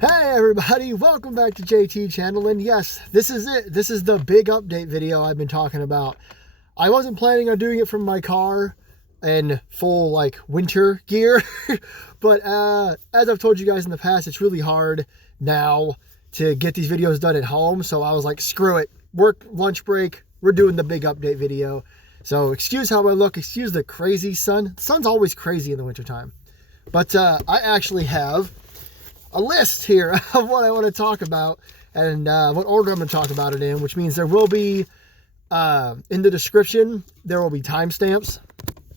Hey everybody, welcome back to JT Channel, and yes, this is it. This is the big update video I've been talking about. I wasn't planning on doing it from my car in full winter gear, but as I've told you guys in the past, it's really hard now to get these videos done at home, so I was like, screw it. Work lunch break, we're doing the big update video. So excuse how I look, excuse the crazy sun. The sun's always crazy in the wintertime. But I actually have a list here of what I want to talk about and what order I'm going to talk about it in, which means there will be, in the description, there will be timestamps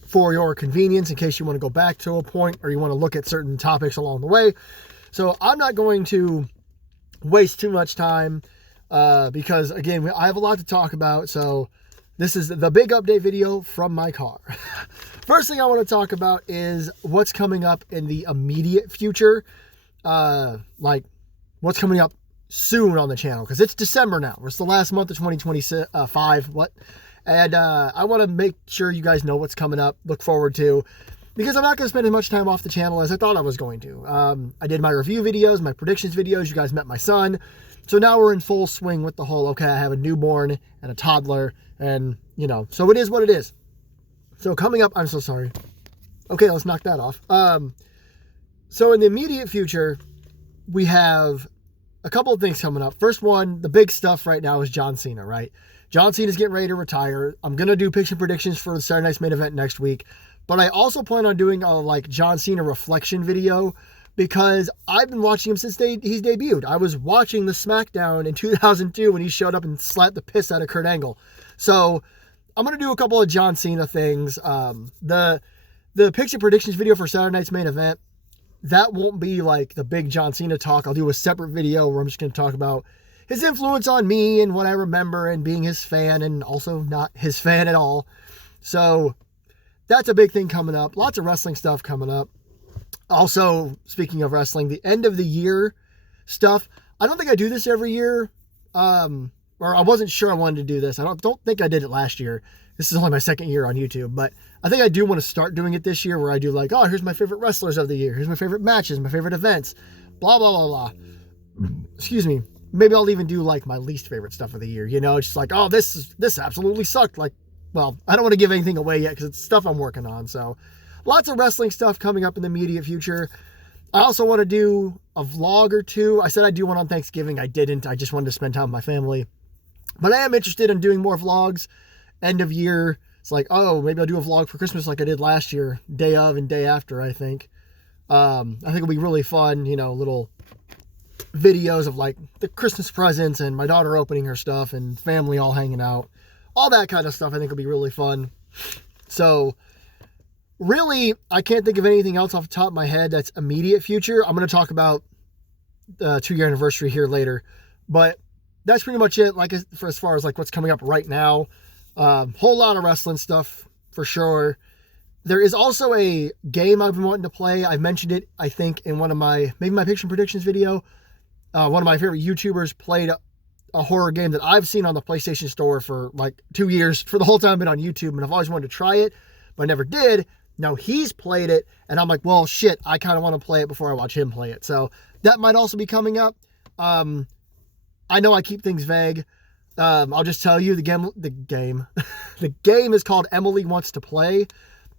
for your convenience in case you want to go back to a point or you want to look at certain topics along the way. So I'm not going to waste too much time because, again, I have a lot to talk about. So this is the big update video from my car. First thing I want to talk about is what's coming up in the immediate future. What's coming up soon on the channel, because it's December now. It's the last month of 2025. And I want to make sure you guys know what's coming up, look forward to, because I'm not going to spend as much time off the channel as I thought I was going to. I did my review videos, my predictions videos. You guys met my son. So now we're in full swing with the whole, okay, I have a newborn and a toddler, and, so it is what it is. So coming up, I'm so sorry. Okay, let's knock that off. So in the immediate future, we have a couple of things coming up. First one, the big stuff right now is John Cena, right? John Cena's getting ready to retire. I'm going to do picture predictions for the Saturday Night's Main Event next week. But I also plan on doing a John Cena reflection video because I've been watching him since he's debuted. I was watching the SmackDown in 2002 when he showed up and slapped the piss out of Kurt Angle. So I'm going to do a couple of John Cena things. The picture predictions video for Saturday Night's Main Event, that won't be the big John Cena talk. I'll do a separate video where I'm just going to talk about his influence on me and what I remember and being his fan and also not his fan at all. So that's a big thing coming up. Lots of wrestling stuff coming up. Also, speaking of wrestling, the end of the year stuff. I don't think I do this every year. Or I wasn't sure I wanted to do this. I don't think I did it last year. This is only my second year on YouTube, but I think I do want to start doing it this year where I do here's my favorite wrestlers of the year. Here's my favorite matches, my favorite events, blah, blah, blah, blah. Excuse me. Maybe I'll even do my least favorite stuff of the year. Just this absolutely sucked. I don't want to give anything away yet because it's stuff I'm working on. So lots of wrestling stuff coming up in the immediate future. I also want to do a vlog or two. I said I'd do one on Thanksgiving. I didn't. I just wanted to spend time with my family. But I am interested in doing more vlogs. End of year. It's maybe I'll do a vlog for Christmas like I did last year. Day of and day after, I think. I think it'll be really fun, little videos of the Christmas presents and my daughter opening her stuff and family all hanging out. All that kind of stuff I think will be really fun. So really, I can't think of anything else off the top of my head that's immediate future. I'm going to talk about the 2-year anniversary here later. But that's pretty much it, for as far as what's coming up right now. Whole lot of wrestling stuff for sure. There is also a game I've been wanting to play. I mentioned it, I think, in one of maybe my picture predictions video. One of my favorite YouTubers played a horror game that I've seen on the PlayStation Store for 2 years, for the whole time I've been on YouTube, and I've always wanted to try it, but I never did. Now he's played it, and I'm like, well, shit, I kind of want to play it before I watch him play it. So that might also be coming up. I know I keep things vague. I'll just tell you the game is called Emily Wants to Play.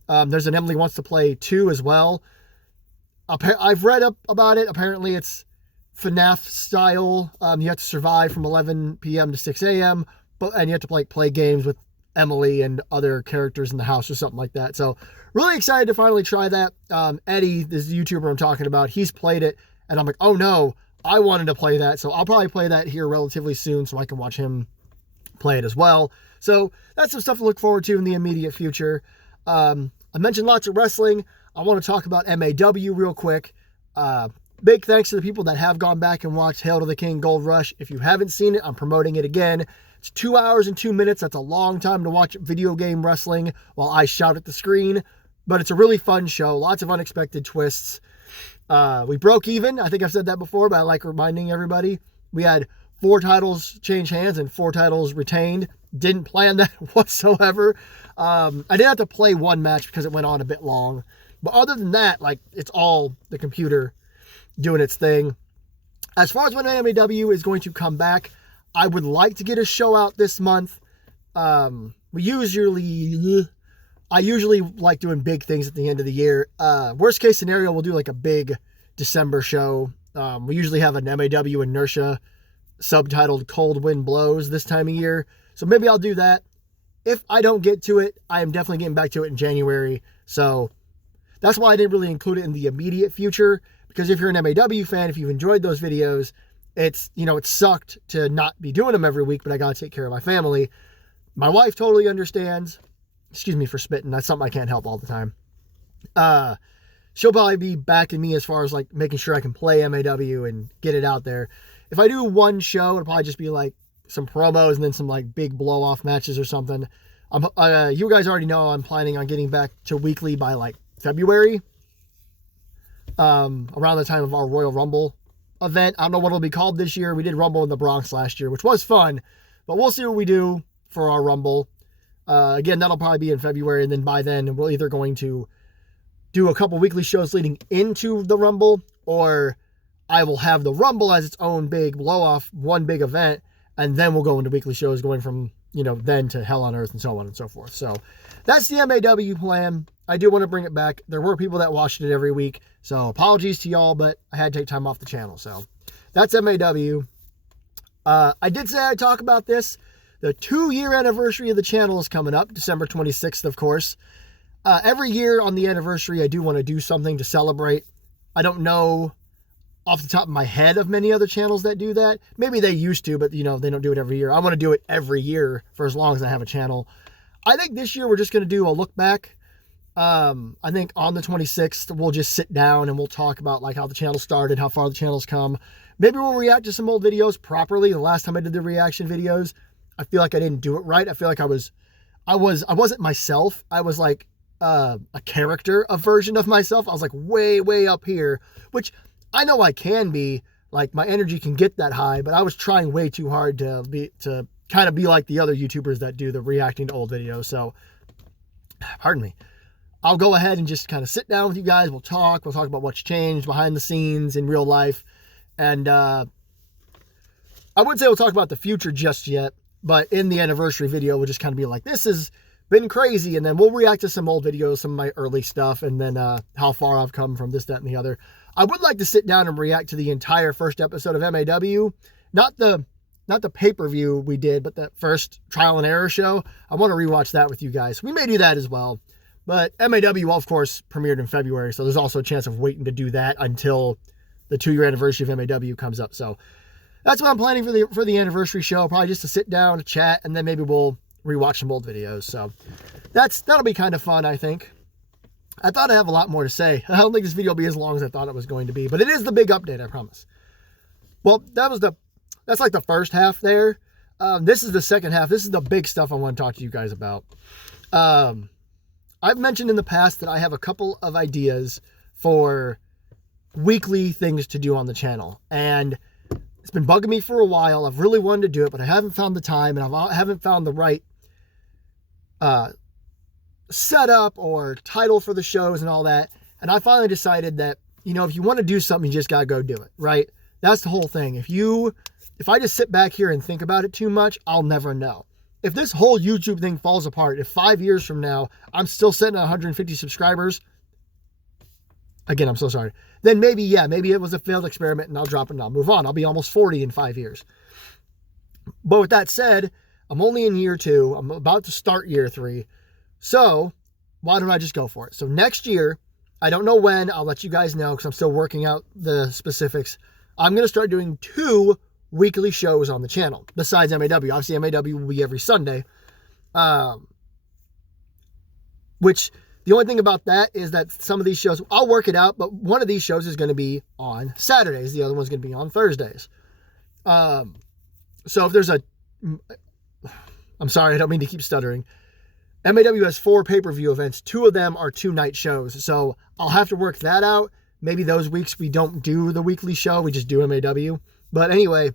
There's an Emily Wants to Play 2 as well. I've read up about it. Apparently it's FNAF style. You have to survive from 11 p.m. to 6 a.m. And you have to play games with Emily and other characters in the house or something like that. So really excited to finally try that. Eddie, this YouTuber I'm talking about, he's played it, and I'm like, oh no, I wanted to play that. So I'll probably play that here relatively soon so I can watch him play it as well. So that's some stuff to look forward to in the immediate future. I mentioned lots of wrestling. I want to talk about MAW real quick. Big thanks to the people that have gone back and watched Hail to the King Gold Rush. If you haven't seen it, I'm promoting it again. It's 2 hours and 2 minutes. That's a long time to watch video game wrestling while I shout at the screen. But it's a really fun show. Lots of unexpected twists. We broke even. I think I've said that before, but I like reminding everybody. We had 4 titles change hands and 4 titles retained. Didn't plan that whatsoever. I did have to play one match because it went on a bit long. But other than that, it's all the computer doing its thing. As far as when MAW is going to come back, I would like to get a show out this month. I usually like doing big things at the end of the year. Worst case scenario, we'll do like a big December show. We usually have an MAW Inertia subtitled Cold Wind Blows this time of year. So maybe I'll do that. If I don't get to it, I am definitely getting back to it in January. So that's why I didn't really include it in the immediate future. Because if you're an MAW fan, if you've enjoyed those videos, it sucked to not be doing them every week, but I got to take care of my family. My wife totally understands. Excuse me for spitting. That's something I can't help all the time. She'll probably be backing me as far as like making sure I can play MAW and get it out there. If I do one show, it'll probably just be like some promos and then some like big blow off matches or something. You guys already know I'm planning on getting back to weekly by like February. Around the time of our Royal Rumble event. I don't know what it'll be called this year. We did Rumble in the Bronx last year, which was fun, but we'll see what we do for our Rumble. Again, that'll probably be in February, and then by then we're either going to do a couple weekly shows leading into the Rumble, or I will have the Rumble as its own big blow-off, one big event, and then we'll go into weekly shows going from, then to Hell on Earth and so on and so forth. So that's the MAW plan. I do want to bring it back. There were people that watched it every week, so apologies to y'all, but I had to take time off the channel. So that's MAW. I did say I'd talk about this. The 2-year anniversary of the channel is coming up, December 26th, of course. Every year on the anniversary, I do want to do something to celebrate. I don't know off the top of my head of many other channels that do that. Maybe they used to, but they don't do it every year. I want to do it every year for as long as I have a channel. I think this year we're just going to do a look back. I think on the 26th, we'll just sit down and we'll talk about like how the channel started, how far the channel's come. Maybe we'll react to some old videos properly. The last time I did the reaction videos, I feel like I didn't do it right. I feel like I wasn't myself. I was like a character, a version of myself. I was like way, way up here, which I know I can be. Like my energy can get that high, but I was trying way too hard to kind of be like the other YouTubers that do the reacting to old videos. So, pardon me. I'll go ahead and just kind of sit down with you guys. We'll talk about what's changed behind the scenes in real life. And I wouldn't say we'll talk about the future just yet, but in the anniversary video, we'll just kind of be like, this has been crazy. And then we'll react to some old videos, some of my early stuff, and then how far I've come from this, that, and the other. I would like to sit down and react to the entire first episode of MAW. Not the pay-per-view we did, but the first trial and error show. I want to rewatch that with you guys. We may do that as well. But MAW, of course, premiered in February, so there's also a chance of waiting to do that until the 2-year anniversary of MAW comes up. So that's what I'm planning for the anniversary show, probably just to sit down, to chat, and then maybe we'll rewatch some old videos. So that'll be kind of fun, I think. I thought I'd have a lot more to say. I don't think this video will be as long as I thought it was going to be, but it is the big update, I promise. Well, that's like the first half there. This is the second half. This is the big stuff I want to talk to you guys about. I've mentioned in the past that I have a couple of ideas for weekly things to do on the channel. And it's been bugging me for a while. I've really wanted to do it, but I haven't found the time and I haven't found the right setup or title for the shows and all that. And I finally decided that, if you want to do something, you just got to go do it, right? That's the whole thing. If I just sit back here and think about it too much, I'll never know. If this whole YouTube thing falls apart, if 5 years from now, I'm still sitting at 150 subscribers, again, I'm so sorry, then maybe it was a failed experiment and I'll drop it and I'll move on. I'll be almost 40 in 5 years. But with that said, I'm only in year 2. I'm about to start year 3. So why don't I just go for it? So next year, I don't know when, I'll let you guys know because I'm still working out the specifics. I'm going to start doing 2 weekly shows on the channel besides MAW. Obviously, MAW will be every Sunday. Which the only thing about that is that some of these shows, I'll work it out, but one of these shows is going to be on Saturdays. The other one's going to be on Thursdays. So if there's I'm sorry, I don't mean to keep stuttering. MAW has 4 pay-per-view events. 2 of them are 2-night shows. So I'll have to work that out. Maybe those weeks we don't do the weekly show. We just do MAW. But anyway,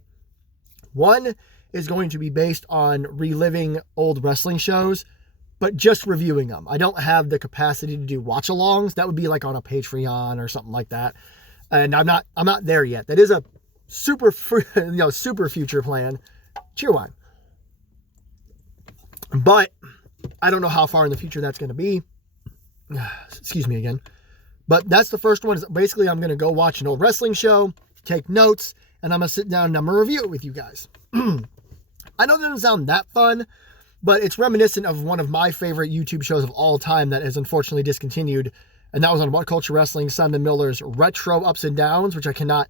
one is going to be based on reliving old wrestling shows, but just reviewing them. I don't have the capacity to do watch-alongs. That would be like on a Patreon or something like that. And I'm not there yet. That is a super future plan. Cheerwine. But I don't know how far in the future that's going to be. Excuse me again. But that's the first one. Is basically, I'm going to go watch an old wrestling show, take notes, and I'm going to sit down and I'm going to review it with you guys. I know that doesn't sound that fun, but it's reminiscent of one of my favorite YouTube shows of all time that has unfortunately discontinued. And that was on What Culture Wrestling, Simon Miller's Retro Ups and Downs, which I cannot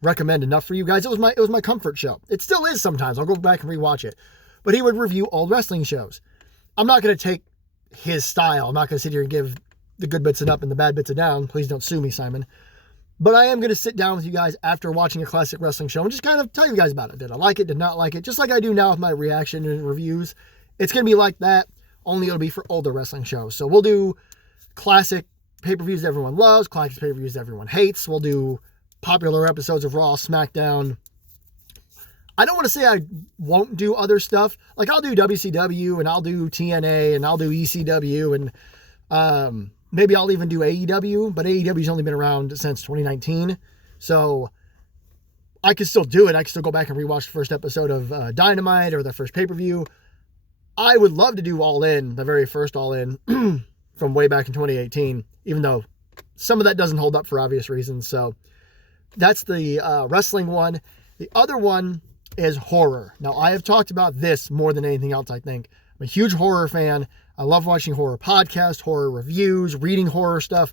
recommend enough for you guys. It was my comfort show. It still is sometimes. I'll go back and rewatch it. But he would review old wrestling shows. I'm not going to take his style. I'm not going to sit here and give the good bits and up and the bad bits and down. Please don't sue me, Simon. But I am going to sit down with you guys after watching a classic wrestling show and just kind of tell you guys about it. Did I like it? Did not like it? Just like I do now with my reaction and reviews. It's going to be like that, only it'll be for older wrestling shows. So we'll do classic pay-per-views that everyone loves, classic pay-per-views that everyone hates. We'll do popular episodes of Raw, SmackDown. I don't want to say I won't do other stuff. Like, I'll do WCW, and I'll do TNA, and I'll do ECW, and maybe I'll even do AEW, but AEW's only been around since 2019. So I could still do it. I could still go back and rewatch the first episode of Dynamite or the first pay-per-view. I would love to do All In, the very first All In from way back in 2018, even though some of that doesn't hold up for obvious reasons. So that's the wrestling one. The other one is horror. Now, I have talked about this more than anything else, I think. I'm a huge horror fan. I love watching horror podcasts, horror reviews, reading horror stuff.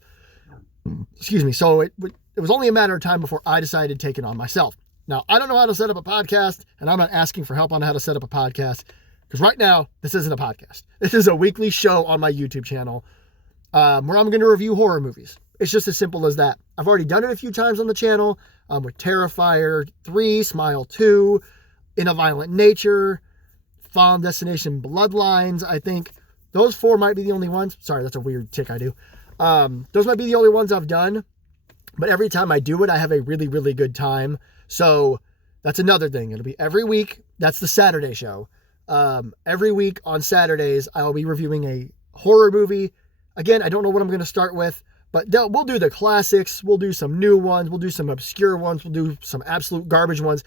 Excuse me. So it was only a matter of time before I decided to take it on myself. Now, I don't know how to set up a podcast, and I'm not asking for help on how to set up a podcast, because right now, this isn't a podcast. This is a weekly show on my YouTube channel where I'm going to review horror movies. It's just as simple as that. I've already done it a few times on the channel with Terrifier 3, Smile 2, In a Violent Nature, Final Destination Bloodlines. I think those 4 might be the only ones. Sorry, that's a weird tick I do. Those might be the only ones I've done. But every time I do it, I have a really, really good time. So that's another thing. It'll be every week. That's the Saturday show. Every week on Saturdays, I will be reviewing a horror movie. Again, I don't know what I'm going to start with, but we'll do the classics. We'll do some new ones. We'll do some obscure ones. We'll do some absolute garbage ones.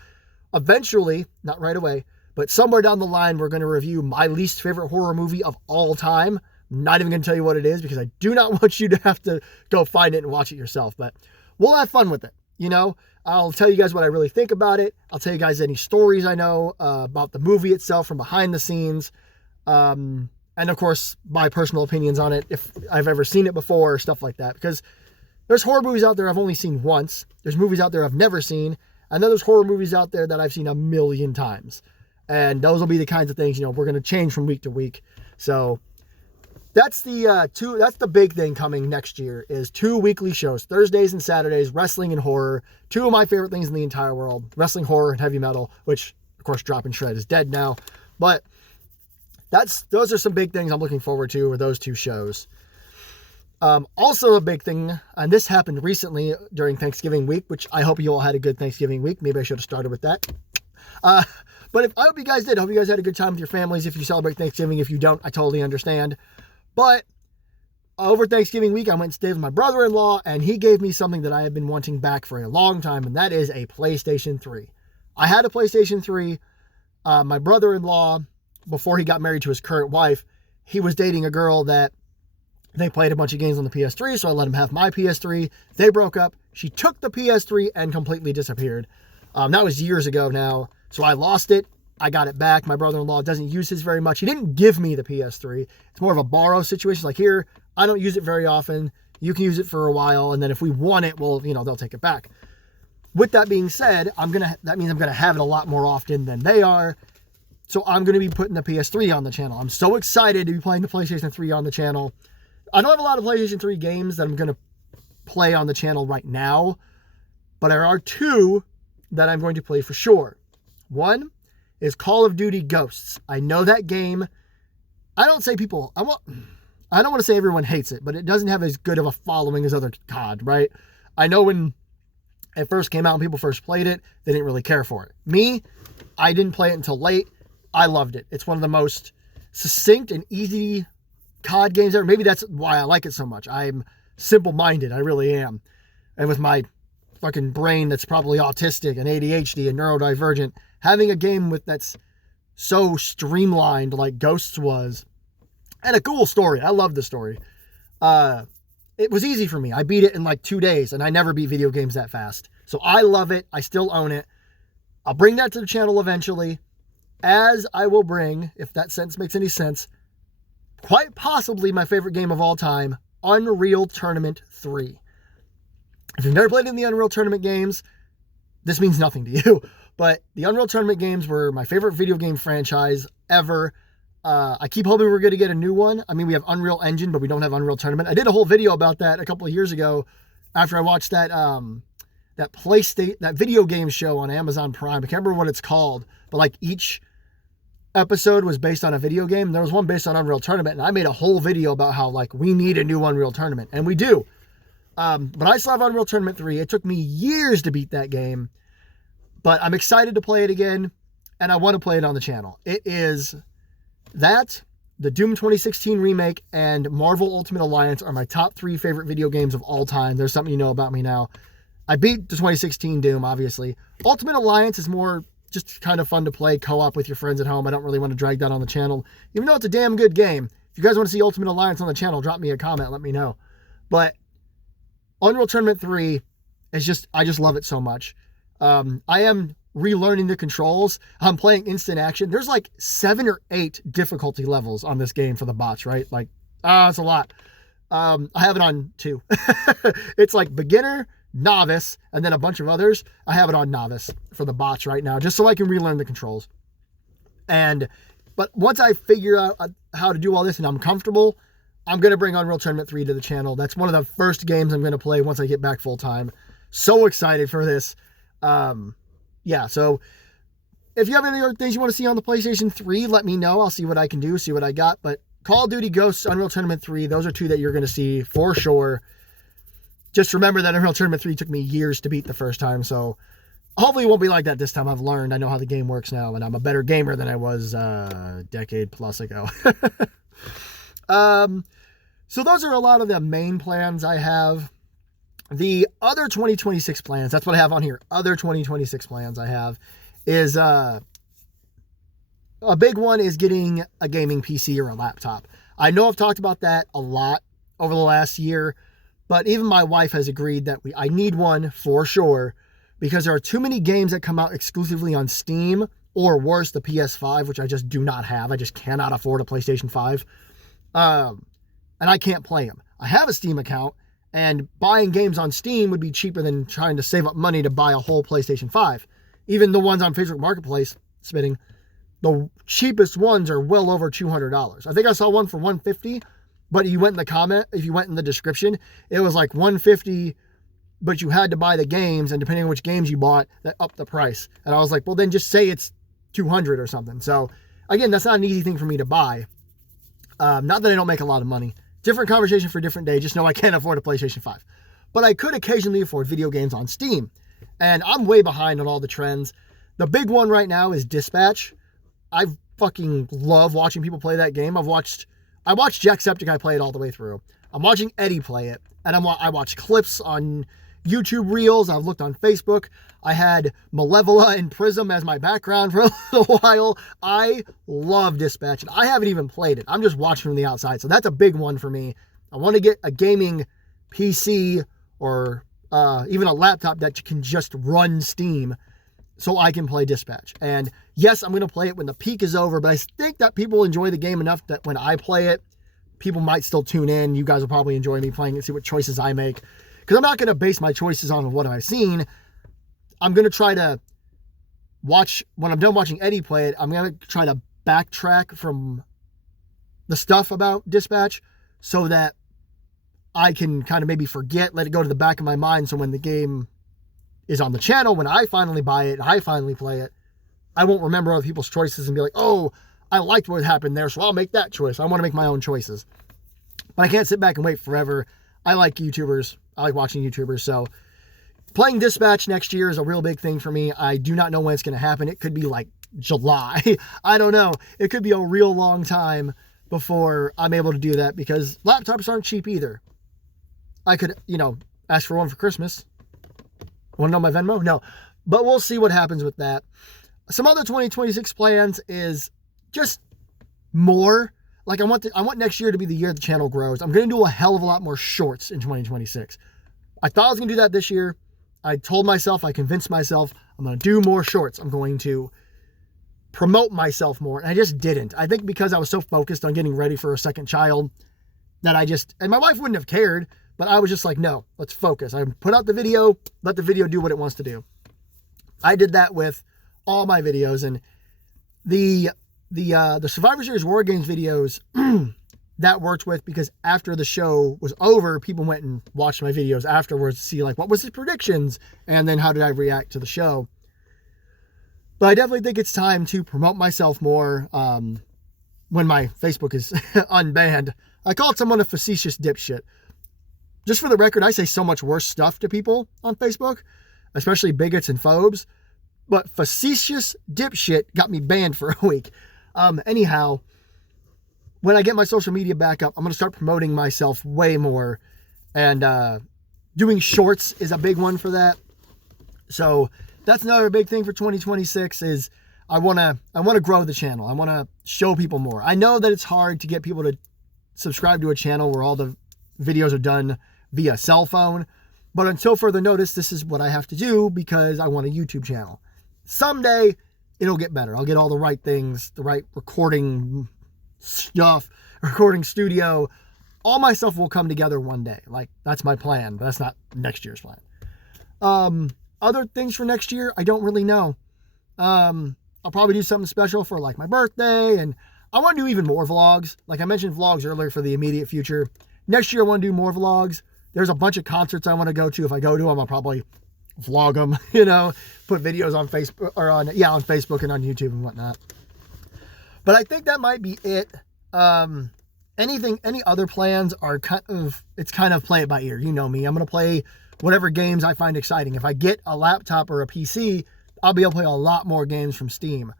Eventually, not right away, but somewhere down the line, we're going to review my least favorite horror movie of all time. I'm not even going to tell you what it is because I do not want you to have to go find it and watch it yourself, but we'll have fun with it. You know, I'll tell you guys what I really think about it. I'll tell you guys any stories I know about the movie itself from behind the scenes. And of course, my personal opinions on it, if I've ever seen it before, stuff like that. Because there's horror movies out there I've only seen once. There's movies out there I've never seen. And then there's horror movies out there that I've seen a million times. And those will be the kinds of things, you know, we're going to change from week to week. So that's the big thing coming next year is 2 weekly shows, Thursdays and Saturdays, wrestling and horror. 2 of my favorite things in the entire world, wrestling, horror, and heavy metal, which of course Drop and Shred is dead now. But those are some big things I'm looking forward to with those 2 shows. Also a big thing, and this happened recently during Thanksgiving week, which I hope you all had a good Thanksgiving week. Maybe I should have started with that. But I hope you guys did. I hope you guys had a good time with your families. If you celebrate Thanksgiving, if you don't, I totally understand. But over Thanksgiving week, I went and stayed with my brother-in-law, and he gave me something that I have been wanting back for a long time, and that is a PlayStation 3. I had a PlayStation 3. My brother-in-law, before he got married to his current wife, he was dating a girl that they played a bunch of games on the PS3, so I let him have my PS3. They broke up. She took the PS3 and completely disappeared. That was years ago now, so I lost it. I got it back. My brother-in-law doesn't use his very much. He didn't give me the PS3. It's more of a borrow situation. Like, here, I don't use it very often. You can use it for a while, and then if we want it, well, you know, they'll take it back. With that being said, that means I'm gonna have it a lot more often than they are. So I'm gonna be putting the PS3 on the channel. I'm so excited to be playing the PlayStation 3 on the channel. I don't have a lot of PlayStation 3 games that I'm gonna play on the channel right now, but there are 2 that I'm going to play for sure. One is Call of Duty Ghosts. I know that game. I don't want to say everyone hates it, but it doesn't have as good of a following as other COD, right? I know when it first came out and people first played it, they didn't really care for it. Me, I didn't play it until late. I loved it. It's one of the most succinct and easy COD games ever. Maybe that's why I like it so much. I'm simple-minded. I really am. And with my fucking brain that's probably autistic and ADHD and neurodivergent, having a game that's so streamlined like Ghosts was, and a cool story. I love the story. It was easy for me. I beat it in like 2 days, and I never beat video games that fast. So I love it. I still own it. I'll bring that to the channel eventually, as I will bring, if that sense makes any sense, quite possibly my favorite game of all time, Unreal Tournament 3. If you've never played in the Unreal Tournament games, this means nothing to you. But the Unreal Tournament games were my favorite video game franchise ever. I keep hoping we're going to get a new one. I mean, we have Unreal Engine, but we don't have Unreal Tournament. I did a whole video about that a couple of years ago after I watched that that video game show on Amazon Prime. I can't remember what it's called, but like each episode was based on a video game. There was one based on Unreal Tournament, and I made a whole video about how like we need a new Unreal Tournament, and we do. But I still have Unreal Tournament 3. It took me years to beat that game, but I'm excited to play it again, and I want to play it on the channel. It is that, the Doom 2016 remake, and Marvel Ultimate Alliance are my top 3 favorite video games of all time. There's something you know about me now. I beat the 2016 Doom, obviously. Ultimate Alliance is more just kind of fun to play co-op with your friends at home. I don't really want to drag that on the channel, even though it's a damn good game. If you guys want to see Ultimate Alliance on the channel, drop me a comment, let me know. But Unreal Tournament 3 is just, I just love it so much. I am relearning the controls. I'm playing instant action. There's like 7 or 8 difficulty levels on this game for the bots, right? Like, it's a lot. I have it on 2. It's like beginner, novice, and then a bunch of others. I have it on novice for the bots right now, just so I can relearn the controls. But once I figure out how to do all this and I'm comfortable, I'm going to bring Unreal Tournament 3 to the channel. That's one of the first games I'm going to play once I get back full time. So excited for this. Yeah, so if you have any other things you want to see on the PlayStation 3, let me know. I'll see what I can do, see what I got. But Call of Duty Ghosts, Unreal Tournament 3, those are 2 that you're going to see for sure. Just remember that Unreal Tournament 3 took me years to beat the first time, so hopefully it won't be like that this time. I've learned. I know how the game works now, and I'm a better gamer than I was a decade plus ago. So those are a lot of the main plans I have. The other 2026 plans, that's what I have on here. Other 2026 plans I have is a big one is getting a gaming PC or a laptop. I know I've talked about that a lot over the last year, but even my wife has agreed that I need one for sure, because there are too many games that come out exclusively on Steam, or worse, the PS5, which I just do not have. I just cannot afford a PlayStation 5. And I can't play them. I have a Steam account, and buying games on Steam would be cheaper than trying to save up money to buy a whole PlayStation 5. Even the ones on Facebook Marketplace, the cheapest ones are well over $200. I think I saw one for $150, but if you went in the description, it was like $150, but you had to buy the games, and depending on which games you bought, that upped the price. And I was like, well, then just say it's $200 or something. So again, that's not an easy thing for me to buy. Not that I don't make a lot of money. Different conversation for a different day. Just know I can't afford a PlayStation 5. But I could occasionally afford video games on Steam. And I'm way behind on all the trends. The big one right now is Dispatch. I fucking love watching people play that game. I watched Jacksepticeye play it all the way through. I'm watching Eddie play it. And I watch clips on YouTube Reels. I've looked on Facebook. I had Malevola and Prism as my background for a little while. I love Dispatch, and I haven't even played it. I'm just watching from the outside. So that's a big one for me. I want to get a gaming PC or even a laptop that can just run Steam so I can play Dispatch. And yes, I'm going to play it when the peak is over, but I think that people enjoy the game enough that when I play it, people might still tune in. You guys will probably enjoy me playing it, see what choices I make. Because I'm not going to base my choices on what I've seen. I'm going to try to watch, when I'm done watching Eddie play it, I'm going to try to backtrack from the stuff about Dispatch so that I can kind of maybe forget, let it go to the back of my mind. So when the game is on the channel, when I finally buy it, I finally play it, I won't remember other people's choices and be like, oh, I liked what happened there, so I'll make that choice. I want to make my own choices. But I can't sit back and wait forever. I like YouTubers. I like watching YouTubers. So playing Dispatch next year is a real big thing for me. I do not know when it's going to happen. It could be like July. I don't know. It could be a real long time before I'm able to do that, because laptops aren't cheap either. I could, ask for one for Christmas. Want to know my Venmo? No. But we'll see what happens with that. Some other 2026 plans is just more. Like I want next year to be the year the channel grows. I'm going to do a hell of a lot more shorts in 2026. I thought I was going to do that this year. I convinced myself, I'm going to do more shorts. I'm going to promote myself more. And I just didn't. I think because I was so focused on getting ready for a second child that and my wife wouldn't have cared, but I was just like, no, let's focus. I put out the video, let the video do what it wants to do. I did that with all my videos, and the Survivor Series War Games videos that worked with, because after the show was over, people went and watched my videos afterwards to see like what was his predictions and then how did I react to the show. But I definitely think it's time to promote myself more when my Facebook is unbanned. I called someone a facetious dipshit. Just for the record, I say so much worse stuff to people on Facebook, especially bigots and phobes, but facetious dipshit got me banned for a week. Anyhow, when I get my social media back up, I'm going to start promoting myself way more, and doing shorts is a big one for that. So that's another big thing for 2026 is I want to grow the channel. I want to show people more. I know that it's hard to get people to subscribe to a channel where all the videos are done via cell phone, but until further notice, this is what I have to do because I want a YouTube channel. Someday it'll get better. I'll get all the right things, the right recording stuff, recording studio. All my stuff will come together one day. Like, that's my plan, but that's not next year's plan. Other things for next year, I don't really know. I'll probably do something special for like my birthday, and I want to do even more vlogs. Like I mentioned vlogs earlier for the immediate future. Next year I want to do more vlogs. There's a bunch of concerts I want to go to. If I go to them, I'll probably vlog them, put videos on Facebook on Facebook and on YouTube and whatnot. But I think that might be it. Any other plans are it's kind of play it by ear. You know me. I'm going to play whatever games I find exciting. If I get a laptop or a PC, I'll be able to play a lot more games from Steam.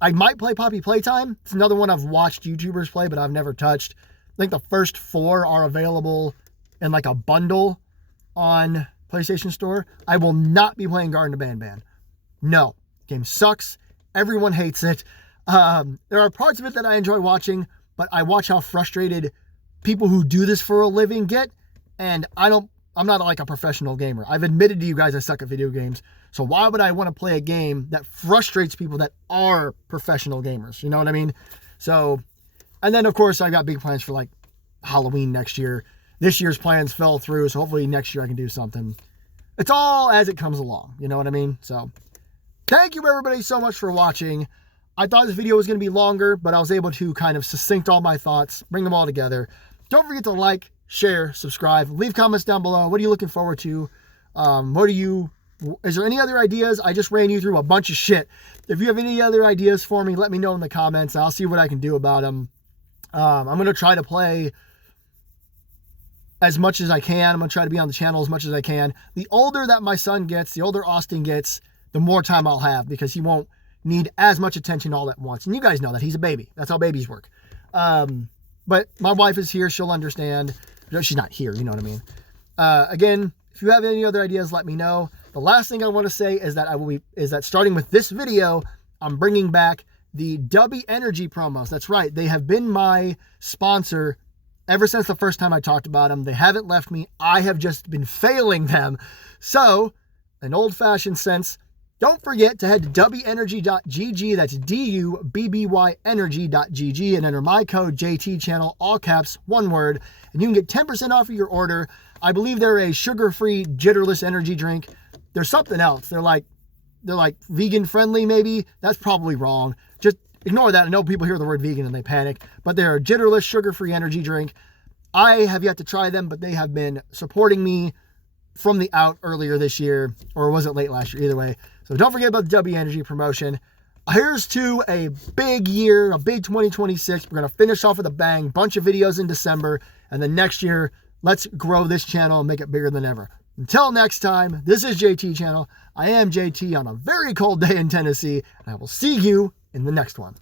I might play Poppy Playtime. It's another one I've watched YouTubers play, but I've never touched. I think the first 4 are available in like a bundle on PlayStation Store. I will not be playing Garden of Banban. No. Game sucks. Everyone hates it. There are parts of it that I enjoy watching, but I watch how frustrated people who do this for a living get, and I'm not like a professional gamer. I've admitted to you guys I suck at video games. So why would I want to play a game that frustrates people that are professional gamers? You know what I mean? So, and then of course I got big plans for like Halloween next year. This year's plans fell through, so hopefully next year I can do something. It's all as it comes along. You know what I mean? So thank you everybody so much for watching. I thought this video was going to be longer, but I was able to kind of succinct all my thoughts, bring them all together. Don't forget to like, share, subscribe, leave comments down below. What are you looking forward to? Is there any other ideas? I just ran you through a bunch of shit. If you have any other ideas for me, let me know in the comments. I'll see what I can do about them. I'm going to try to play as much as I can. I'm going to try to be on the channel as much as I can. The older that my son gets, the older Austin gets, the more time I'll have because he won't need as much attention all at once. And you guys know that. He's a baby. That's how babies work. But my wife is here. She'll understand. She's not here. You know what I mean? Again, if you have any other ideas, let me know. The last thing I want to say is that starting with this video, I'm bringing back the Dubby Energy promos. That's right. They have been my sponsor ever since the first time I talked about them. They haven't left me. I have just been failing them. So, in old-fashioned sense, don't forget to head to dubbyenergy.gg. That's DUBBY energy.gg and enter my code JTChannel, all caps, one word, and you can get 10% off of your order. I believe they're a sugar-free, jitterless energy drink. There's something else. They're like vegan friendly, maybe. That's probably wrong. Just ignore that. I know people hear the word vegan and they panic, but they're a jitterless, sugar-free energy drink. I have yet to try them, but they have been supporting me from the out earlier this year, or was it late last year? Either way. So don't forget about the Dubby Energy promotion. Here's to a big year, a big 2026. We're going to finish off with a bang, bunch of videos in December, and then next year, let's grow this channel and make it bigger than ever. Until next time, this is JT Channel. I am JT on a very cold day in Tennessee, and I will see you in the next one.